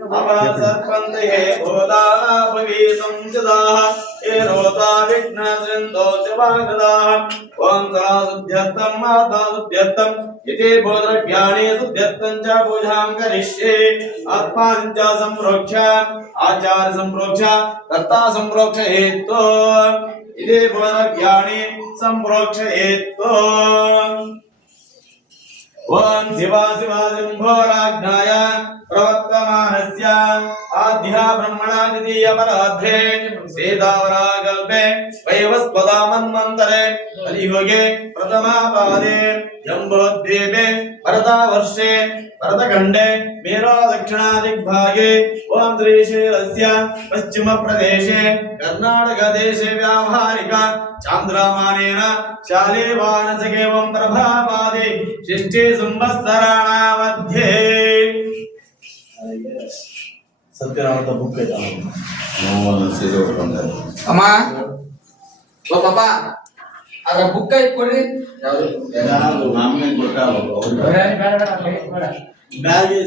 अवसर्पन्त हे भूता भगीतं जदाः हे रोता विघ्नसिन्धो शिवागदाः ओं सदाशुद्ध्यर्थं माता शुद्ध्यर्थं इति भूद्रव्याणि शुद्ध्यर्थं च पूजां करिष्ये आत्मानं च संप्रोक्ष्य आचार्य संप्रोक्ष्य कर्ता संप्रोक्षयेत्तो इति भूद्रव्याणि संप्रोक्षयेत्तो ओं शिवा शिवा शम्भोराज्ञाय प्रवर्तमानस्य आद्या ब्रह्मणा द्वितीयपराध्ये सीतावराकल्पे वैवस्वतामन्वन्तरे कलियुगे प्रथमापादे जम्बोद्वीपे भरतवर्षे भरतखण्डे मेरो दक्षिणादिग्भागे ओं श्रीशैलस्य पश्चिमप्रदेशे कर्णाटकदेशे व्यावहारिक चान्द्रमानेन शालीवानसकेवं प्रभावादि षष्ठी संवत्सराणामध्ये सत्यनारायण बुक है अम्मा ओ पापा अगर बुक का एक कोड़ी नाम में कोटा